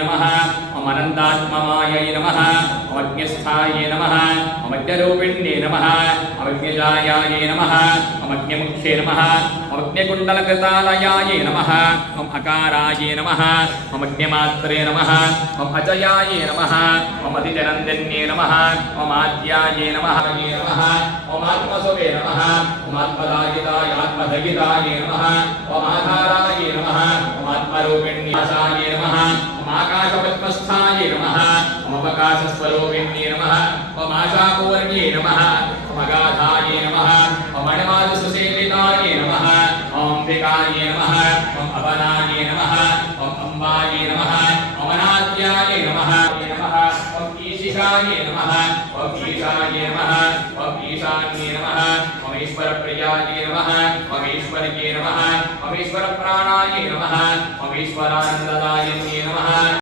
नमः ओम अनन्तात्ममायै नमः ओम अज्ञस्थायै नमः ओम अज्ञरूपिण्ये नमः ओम अज्ञजायायै नमः ओम अज्ञमुक्षे नमः ओम अज्ञकुण्डलकृतालयायै नमः ओम अकारायै नमः ओम अज्ञमात्रे नमः ओम अजयायै नमः ओम अतिजनन्दन्ये नमः ओम आद्यायै नमः ओम आत्मसुवे नमः ओम आत्मदायिताय आत्मदगिताय नमः ओम आधाराय नमः ओम आत्मरूपिण्यासाय नमः ओम आकाशपद्मस्थाय नमः ओम अवकाशस्वरूपिण्ये नमः ओम आशापूर्ण्ये नमः ओम अगाधाय नमः ओम अणिमादिसुसेविताय नमः ओम अम्बिकाय नमः ओम अवनाय नमः ओम अम्बाय नमः ओम अनाद्याय नमः ओम ईशिकाय नमः ओम ईशाय नमः ओम ईशान्ये नमः ओम ईश्वरप्रियाय नमः ओम ईश्वरये नमः ओम ईश्वरप्राणाय नमः ओम ईश्वरानन्ददायन्ये नमः।